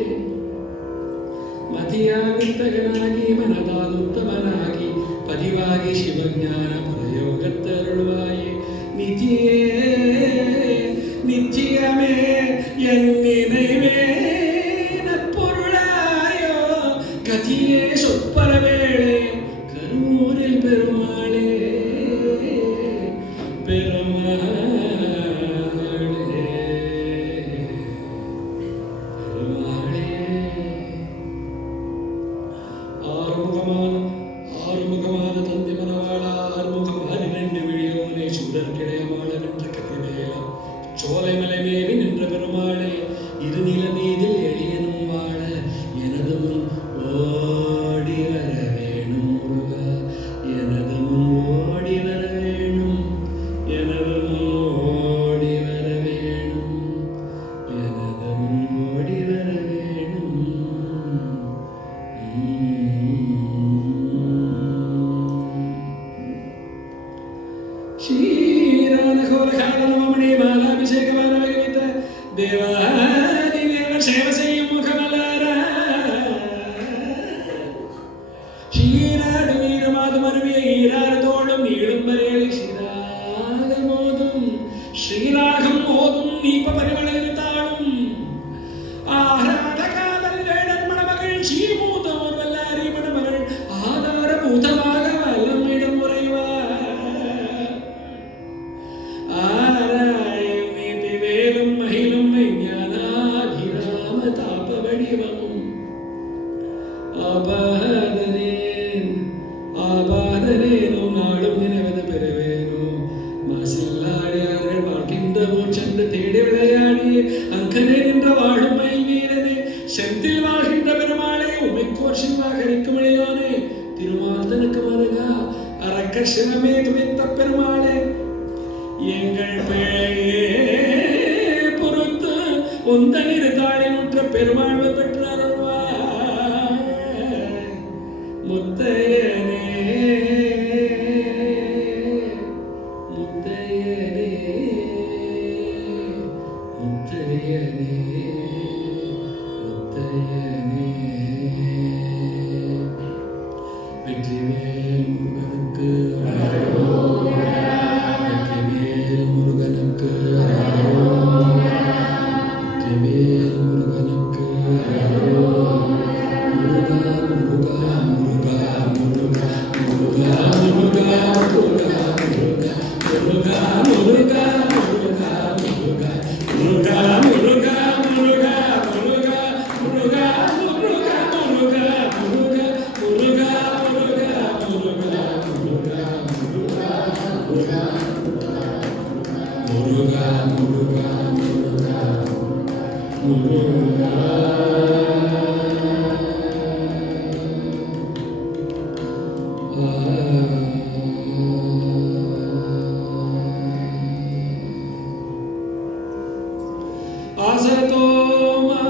மதியாவித்தகனாகி மனதாலுத்தமனாகி பதிவாகி சிவஞான பிரயோகத்தருள்வாயே நிதியே நிச்சயமே என் நினைவே நற்பொருளாயோ கதியே சொற்பரவேளே கருமூரில் பெருமாளே பெருமாளே பெருமாளே ஆறுமுகமான தந்தி மனவாளா ஆறுமுகமான நின்று விழியோனே சுடர் கிடையமாள நின்ற கதிவேலா சோலை மலைமேவி நின்ற பெருமாளே இருநில மீதில் எளியனும் வாழ எனது முன் ஓடி வர வேணும் முருகா எனது முன் ஓடி வர வேணும் எனது முன் ஓடி வர வேணும் எனது முன் ஓடி வர வேணும் ക്ഷീരാനഘോരകാലനവമണി മാലാഭിഷേകമാനവകവിത ദേവാദിദേവ സേവ ചെയ്യും മുഖമലാര ക്ഷീരാട് വീരമാതുമരുവിയ ഈരാരതോളം നീളും വരേളി ശ്രീരാഗമോതും ശ്രീരാഗം മോതും നീപ്പ പരിമളത്താളും ആഹ്ലാദകാതൽ വേടൻ മണമകൾ ശ്രീമൂതമോർ വല്ലാരി മണമകൾ ആധാരഭൂതமாக വല്ലം ഇടം മുറയുവാ வேலும் மகிழும் ஞானாபிராம தாப வடிவமும் ஆபாதனேனும் நாடும் நினைவது பெறுவேனோ மாசில்லாடியார்கள் வாழ்கின்ற ஊர் சென்று தேடி விளையாடி அங்கனே நின்ற வாழும் மை வீரனே செந்தில் வாழ்கின்ற பெருமாளே உமைக்கோர் சிவாகரிக்கும் இளையோனே திருமால்தனுக்கு மருகா அரக்க சிரமே துணித்த பெருமாளே எங்கள் பிழையே பொறுத்து உந்தனிரு தாளினுற்ற பெருமாழ்வு பெற்றாருள்வாய் முத்தையனே முத்தையனே முத்தையனே முத்தையனே வெற்றிவேல் முருகனுக்கு வெற்றிவேல் முருகனுக்கு வெற்றிவேல் முருகனுக்கு Muruga Muruga Muruga Muruga Muruga Muruga Muruga Muruga Muruga Muruga Muruga Muruga Muruga Muruga Muruga ஆசதோமா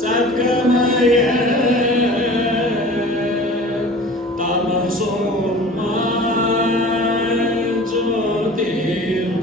சத்கமய தமசோமா ஜோதிர்கமய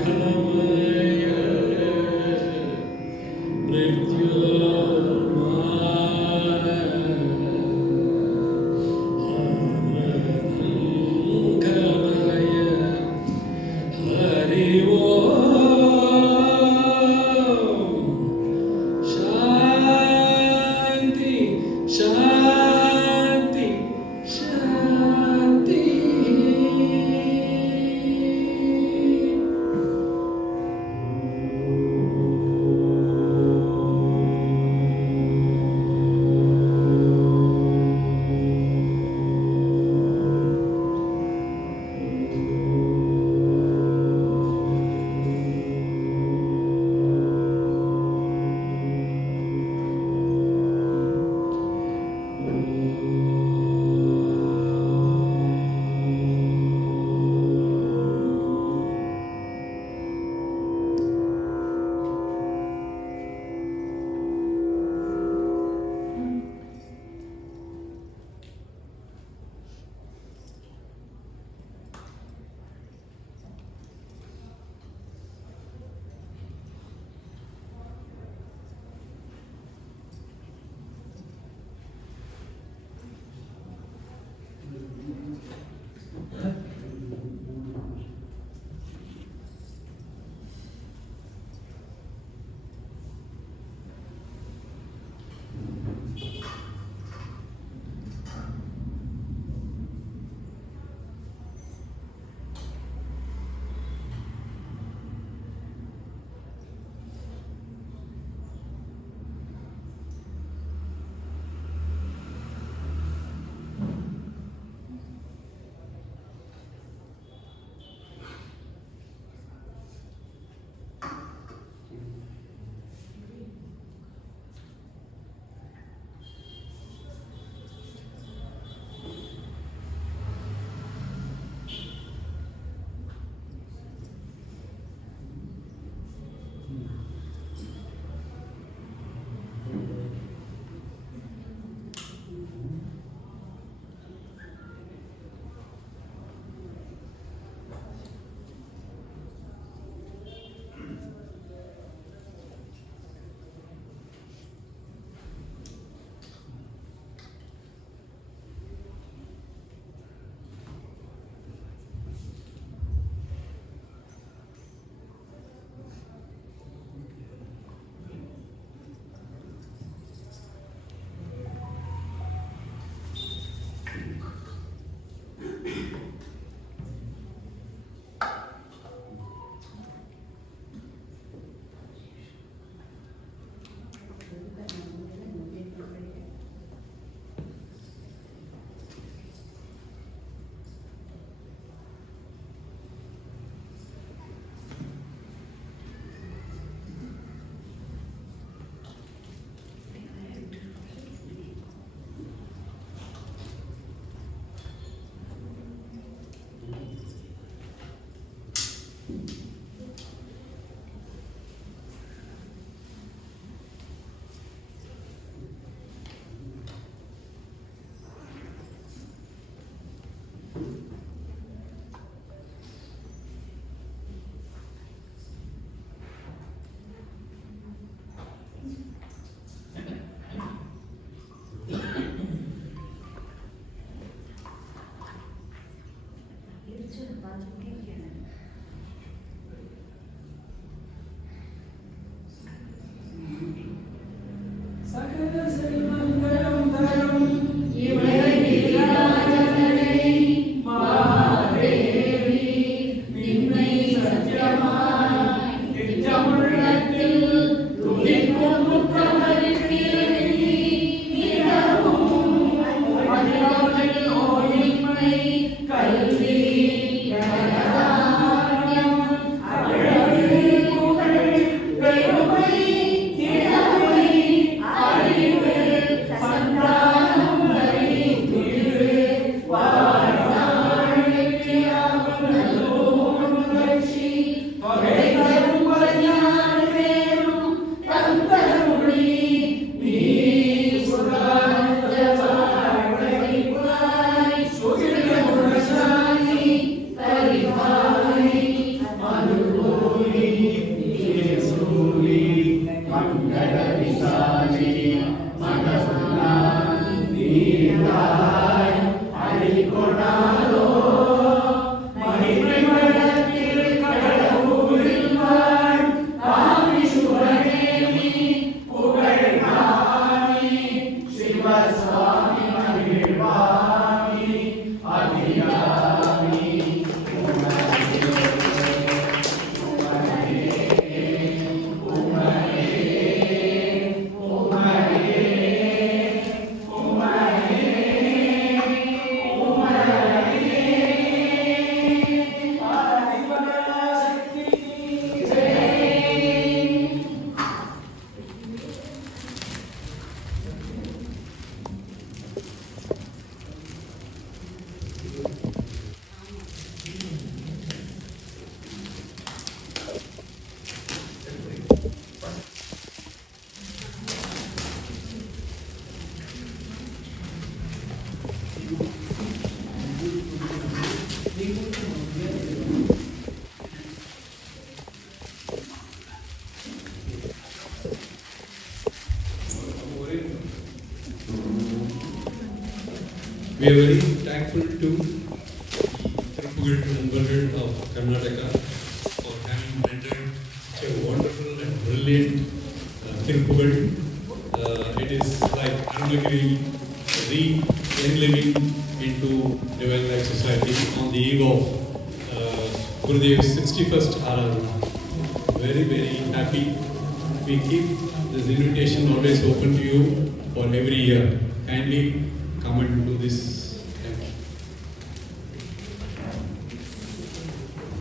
We are very thankful to Tiruppugal Nandvargal of Karnataka for having rendered such a wonderful and brilliant Tiruppugal. It is like Arunagiri re-enliving into Divine Life Society on the eve of Gurudev's 61st Aradhana. Very, very happy. We keep this invitation always open to you for every year. Kindly come and do this